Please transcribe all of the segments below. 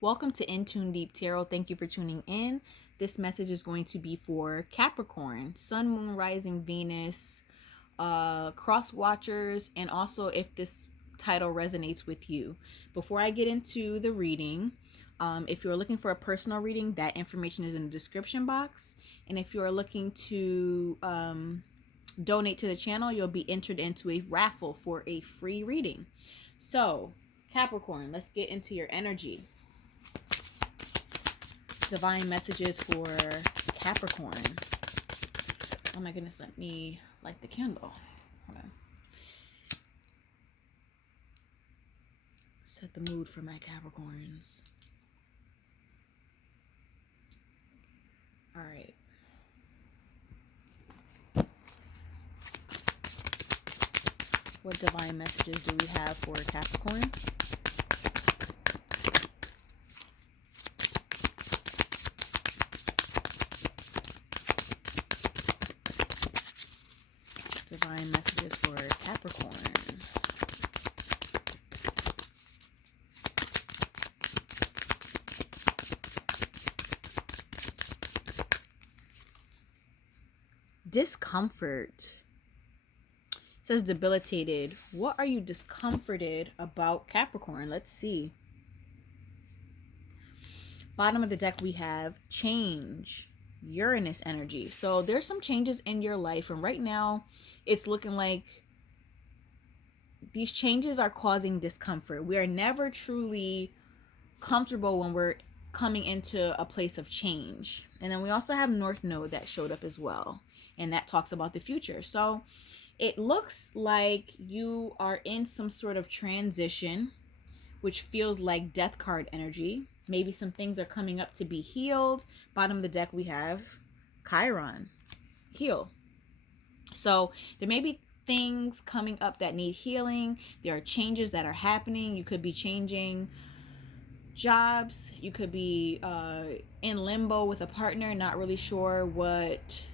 Welcome to InTuneDeep Tarot. Thank you for tuning in. This message is going to be for Capricorn, Sun, Moon, Rising, Venus, cross watchers, and also if this title resonates with you. Before I get into the reading, if you're looking for a personal reading, that information is in the description box. And if you're looking to donate to the channel, you'll be entered into a raffle for a free reading. So, Capricorn, let's get into your energy. Divine messages for Capricorn. Oh my goodness, let me light the candle. Hold on. Set the mood for my Capricorns. All right. What divine messages do we have for Capricorn? Divine messages for Capricorn. Discomfort. It says debilitated. What are you discomforted about, Capricorn? Let's see. Bottom of the deck we have change. Uranus energy. So there's some changes in your life, and right now it's looking like these changes are causing discomfort. We are never truly comfortable when we're coming into a place of change. And then we also have North Node that showed up as well, and that talks about the future. So it looks like you are in some sort of transition, which feels like death card energy. Maybe some things are coming up to be healed. Bottom of the deck, we have Chiron, heal. So there may be things coming up that need healing. There are changes that are happening. You could be changing jobs. You could be in limbo with a partner, not really sure what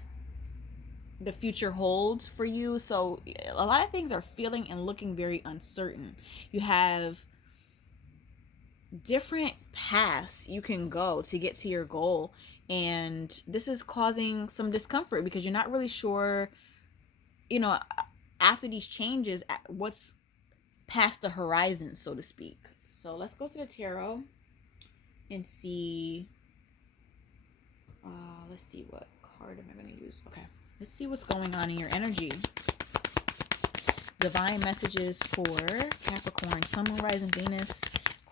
the future holds for you. So a lot of things are feeling and looking very uncertain. You have different paths you can go to get to your goal, and this is causing some discomfort because you're not really sure, after these changes, what's past the horizon, so to speak. So let's go to the tarot and see. Let's see, what card am I going to use? Okay, let's see what's going on in your energy. Divine messages for Capricorn, Sun, Moon, Rising, Venus,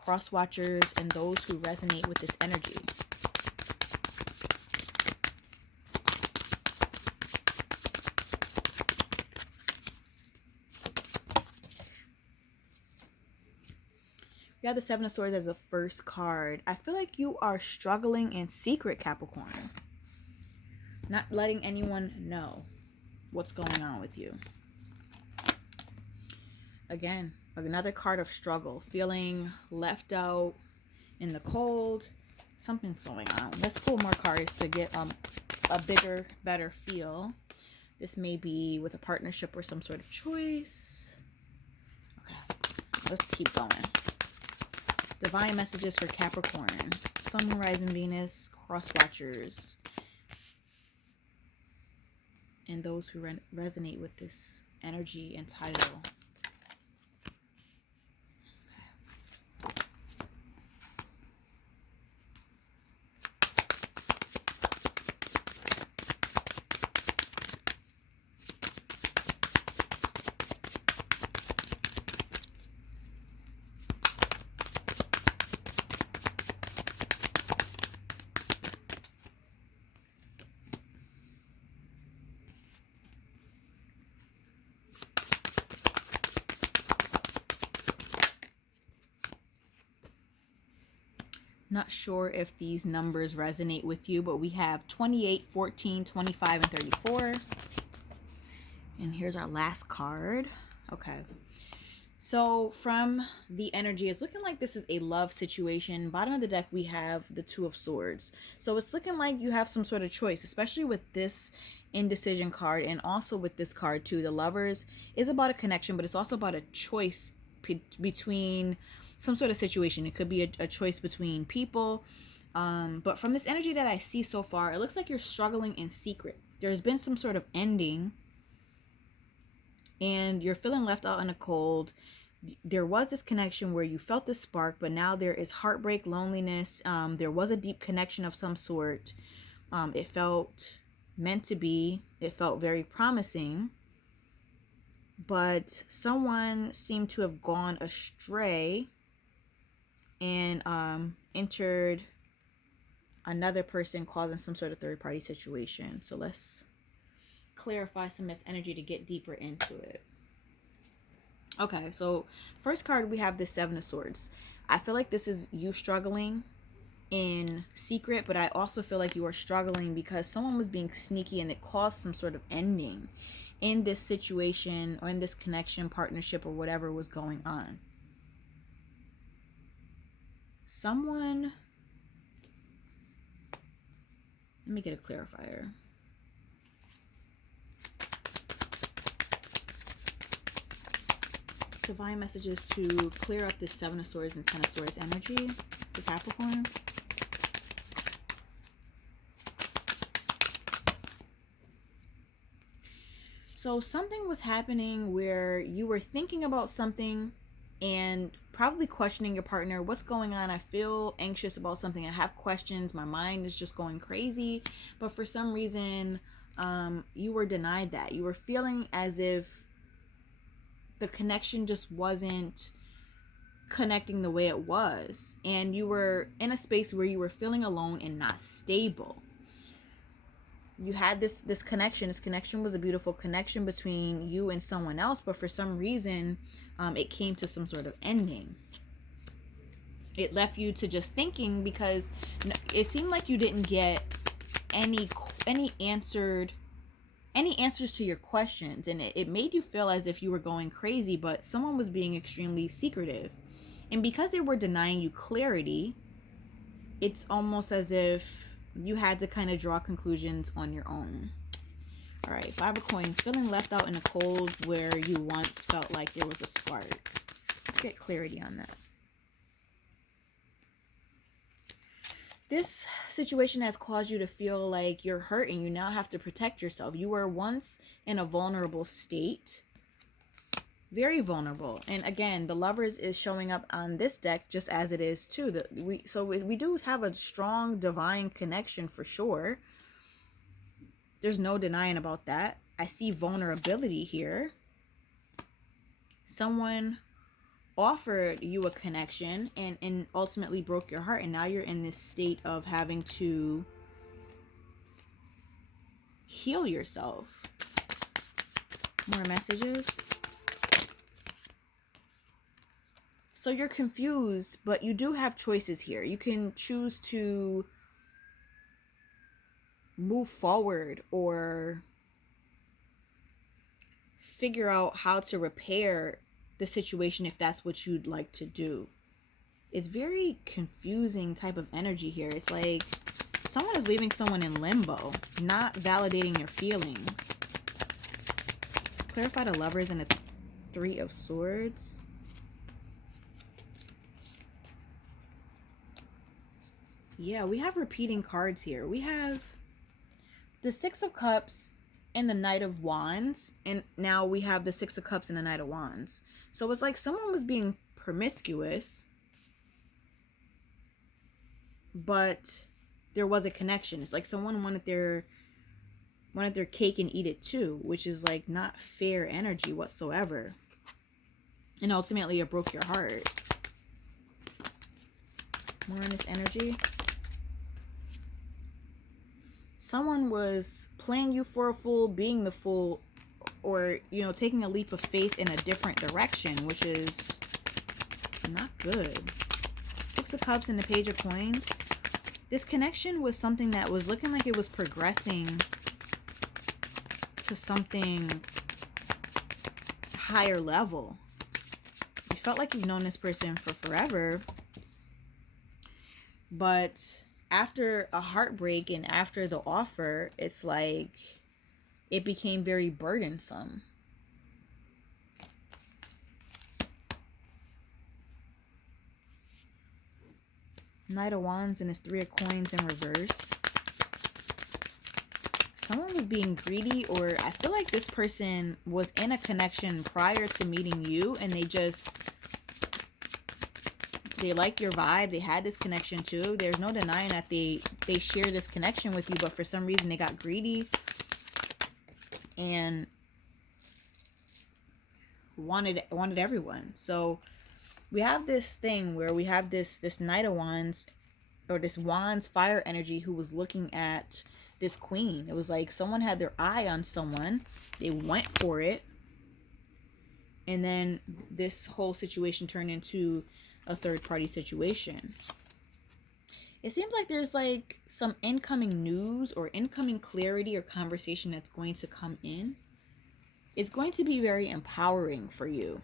cross watchers, and those who resonate with this energy. We have the Seven of Swords as the first card. I feel like you are struggling in secret, Capricorn. Not letting anyone know what's going on with you. Again, another card of struggle, feeling left out in the cold. Something's going on. Let's pull more cards to get a bigger, better feel. This may be with a partnership or some sort of choice. Okay, let's keep going. Divine messages for Capricorn, Sun, Moon, Rising, Venus, cross watchers, and those who resonate with this energy and title. Not sure if these numbers resonate with you, but we have 28, 14, 25, and 34. And here's our last card. Okay. So from the energy, it's looking like this is a love situation. Bottom of the deck, we have the Two of Swords. So it's looking like you have some sort of choice, especially with this indecision card, and also with this card too. The Lovers is about a connection, but it's also about a choice between some sort of situation. It could be a choice between people. But from this energy that I see so far, it looks like you're struggling in secret. There's been some sort of ending and you're feeling left out in the cold. There was this connection where you felt the spark, but now there is heartbreak, loneliness. There was a deep connection of some sort. It felt meant to be. It felt very promising. But someone seemed to have gone astray and entered another person, causing some sort of third-party situation. So let's clarify some of this energy to get deeper into it. Okay, so first card, we have the Seven of Swords. I feel like this is you struggling in secret, but I also feel like you are struggling because someone was being sneaky and it caused some sort of ending in this situation or in this connection, partnership, or whatever was going on. Someone, let me get a clarifier. Divine messages to clear up this Seven of Swords and Ten of Swords energy for Capricorn. So something was happening where you were thinking about something and probably questioning your partner. What's going on? I feel anxious about something. I have questions. My mind is just going crazy. But for some reason, you were denied that. You were feeling as if the connection just wasn't connecting the way it was. And you were in a space where you were feeling alone and not stable. You had this connection. This connection was a beautiful connection between you and someone else, but for some reason, it came to some sort of ending. It left you to just thinking because it seemed like you didn't get any answers to your questions, and it made you feel as if you were going crazy, but someone was being extremely secretive. And because they were denying you clarity, it's almost as if you had to kind of draw conclusions on your own. All right, Five of Coins, feeling left out in the cold where you once felt like there was a spark. Let's get clarity on that. This situation has caused you to feel like you're hurt and you now have to protect yourself. You were once in a vulnerable state. Very vulnerable. And again, the Lovers is showing up on this deck just as it is too. We do have a strong divine connection for sure. There's no denying about that. I see vulnerability here. Someone offered you a connection and ultimately broke your heart, and now you're in this state of having to heal yourself. More messages. So you're confused, but you do have choices here. You can choose to move forward or figure out how to repair the situation if that's what you'd like to do. It's very confusing type of energy here. It's like someone is leaving someone in limbo, not validating your feelings. Clarify the Lovers and the Three of Swords. Yeah, we have repeating cards here. We have the Six of Cups and the Knight of Wands. And now we have the Six of Cups and the Knight of Wands. So it's like someone was being promiscuous, but there was a connection. It's like someone wanted their cake and eat it too, which is like not fair energy whatsoever. And ultimately it broke your heart. More on this energy. Someone was playing you for a fool, being the fool, or, you know, taking a leap of faith in a different direction, which is not good. Six of Cups and the Page of Coins. This connection was something that was looking like it was progressing to something higher level. You felt like you've known this person for forever, but after a heartbreak and after the offer, it's like it became very burdensome. Knight of Wands and this Three of Coins in reverse. Someone was being greedy, or I feel like this person was in a connection prior to meeting you, and they like your vibe. They had this connection too. There's no denying that they share this connection with you, but for some reason they got greedy and wanted everyone. So we have this thing where we have this Knight of Wands, or this Wands fire energy, who was looking at this queen. It was like someone had their eye on someone, they went for it, and then this whole situation turned into a third party situation. It seems like there's like some incoming news or incoming clarity or conversation that's going to come in. It's going to be very empowering for you.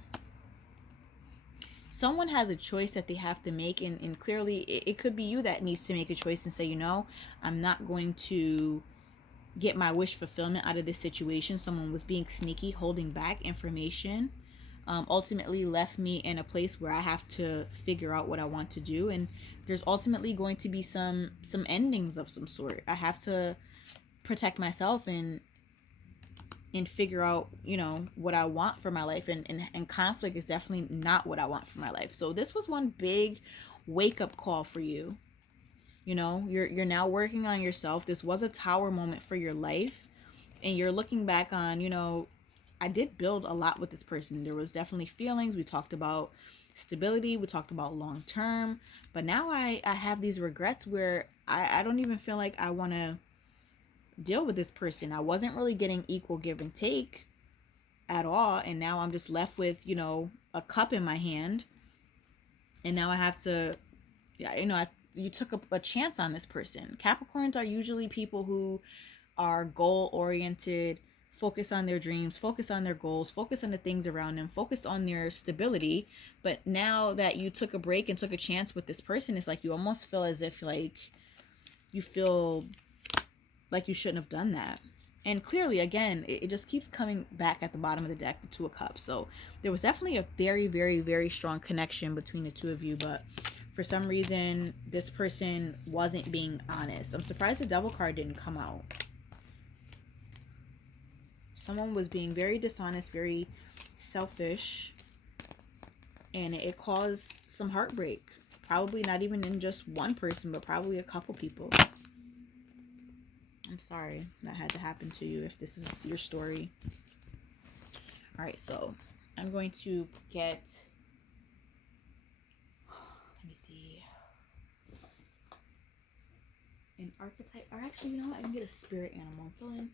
Someone has a choice that they have to make, and clearly it could be you that needs to make a choice and say, you know, I'm not going to get my wish fulfillment out of this situation. Someone was being sneaky, holding back information, ultimately left me in a place where I have to figure out what I want to do, and there's ultimately going to be some endings of some sort. I have to protect myself and figure out, you know, what I want for my life, and conflict is definitely not what I want for my life. So this was one big wake up call for you. You know, you're now working on yourself. This was a tower moment for your life, and you're looking back on, you know, I did build a lot with this person. There was definitely feelings. We talked about stability. We talked about long term. But now I have these regrets where I don't even feel like I want to deal with this person. I wasn't really getting equal give and take at all. And now I'm just left with, you know, a cup in my hand. And now I have to, you know, you took a chance on this person. Capricorns are usually people who are goal oriented, focus on their dreams, focus on their goals, focus on the things around them, focus on their stability. But now that you took a break and took a chance with this person, it's like you almost feel as if like you feel like you shouldn't have done that. And clearly, again, it just keeps coming back at the bottom of the deck, the Two of Cups. So there was definitely a very, very, very strong connection between the two of you, but for some reason, this person wasn't being honest. I'm surprised the Devil card didn't come out. Someone was being very dishonest, very selfish, and it caused some heartbreak. Probably not even in just one person, but probably a couple people. I'm sorry that had to happen to you if this is your story. All right, so I'm going to get, let me see, an archetype. Or actually, you know what? I can get a spirit animal. I'm feeling,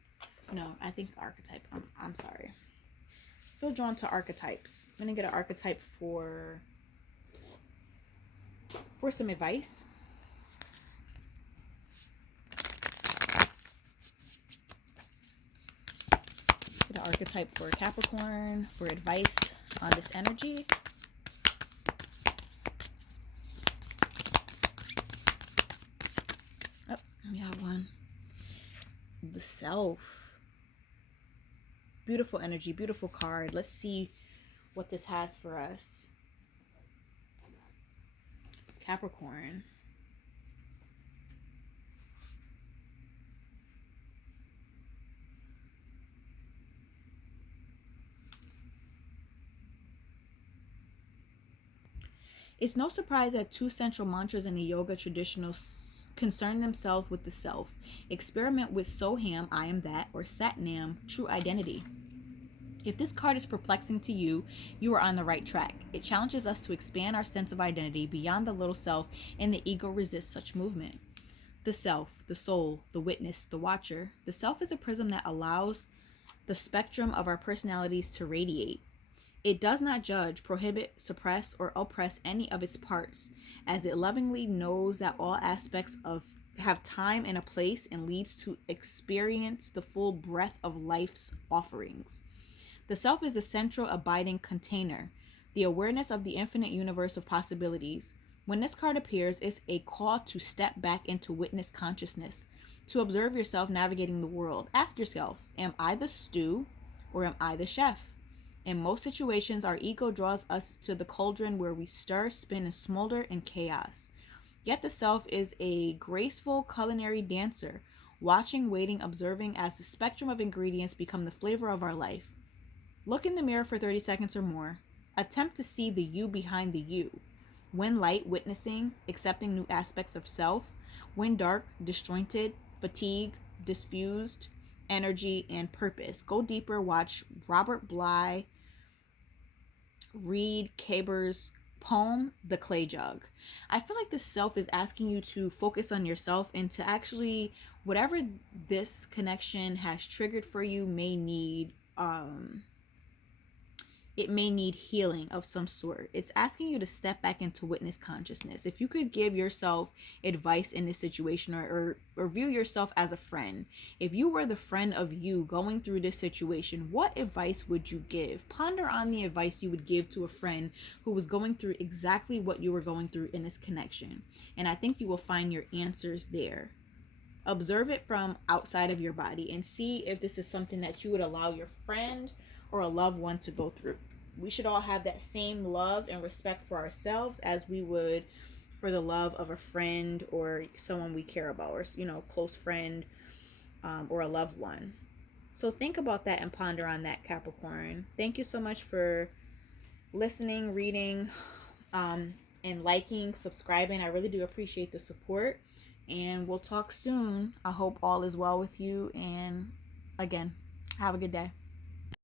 no, I think archetype. I'm sorry. I feel drawn to archetypes. I'm going to get an archetype for some advice. Get an archetype for Capricorn for advice on this energy. Oh, we have one. The Self. Beautiful energy, beautiful card. Let's see what this has for us. Capricorn. It's no surprise that two central mantras in the yoga traditional concern themselves with the self. Experiment with Soham, I am that, or Satnam, true identity. If this card is perplexing to you, you are on the right track. It challenges us to expand our sense of identity beyond the little self, and the ego resists such movement. The self, the soul, the witness, the watcher. The self is a prism that allows the spectrum of our personalities to radiate. It does not judge, prohibit, suppress, or oppress any of its parts, as it lovingly knows that all aspects have time and a place, and leads to experience the full breadth of life's offerings. The self is a central abiding container, the awareness of the infinite universe of possibilities. When this card appears, it's a call to step back into witness consciousness, to observe yourself navigating the world. Ask yourself, am I the stew or am I the chef? In most situations, our ego draws us to the cauldron where we stir, spin, and smolder in chaos. Yet the self is a graceful culinary dancer, watching, waiting, observing as the spectrum of ingredients become the flavor of our life. Look in the mirror for 30 seconds or more. Attempt to see the you behind the you. When light, witnessing, accepting new aspects of self. When dark, disjointed, fatigue, diffused, energy, and purpose. Go deeper, watch Robert Bly read Kaber's poem, The Clay Jug. I feel like the self is asking you to focus on yourself and to actually, whatever this connection has triggered for you may need it may need healing of some sort. It's asking you to step back into witness consciousness. If you could give yourself advice in this situation, or view yourself as a friend, if you were the friend of you going through this situation, what advice would you give? Ponder on the advice you would give to a friend who was going through exactly what you were going through in this connection. And I think you will find your answers there. Observe it from outside of your body and see if this is something that you would allow your friend or a loved one to go through. We should all have that same love and respect for ourselves as we would for the love of a friend or someone we care about, or close friend, or a loved one. So think about that and ponder on that, Capricorn. Thank you so much for listening, reading, and liking, subscribing. I really do appreciate the support, and we'll talk soon. I hope all is well with you, and again, have a good day.